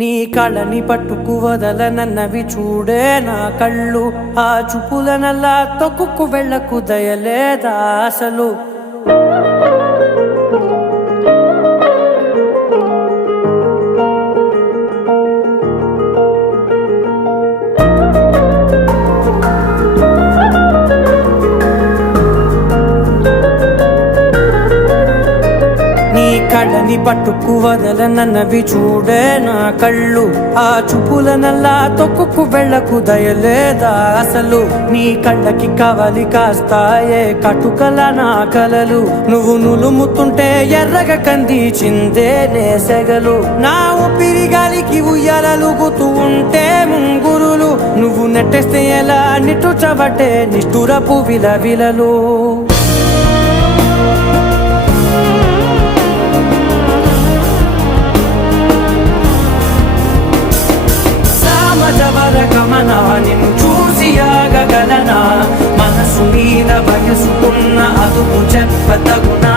నీ కళ్ళని పట్టుకు వదలనన్నవి చూడే నా కళ్ళు, ఆ చూపులనల్లా తొక్కుకు వెళ్ళకు దయలేదా అసలు. కళ్ళని పట్టుకు వదలనన్నవి చూడే నా కళ్ళు, ఆ చూపులనల్లా తొక్కుకు వెళ్ళకు దయలేదా అసలు. నీ కళ్ళకి కవలి కాస్తాయే కటుకల నా కలలు, నువ్వు నులుముతుంటే ఎర్రగ కంది చిందే నేసెగలు. నా ఊపిరి గాలికి ఉయ్యాలలుగుతూ ఉంటే ముంగురులు, నువ్వు నెట్టేస్తే ఎలా నిట్టుచబట్టే నిష్ఠురపు విలవిలలు. నిన్ను చూసి ఆగగలనా, మనసు మీద వయసుకున్న అదుపు చెప్పతగునా.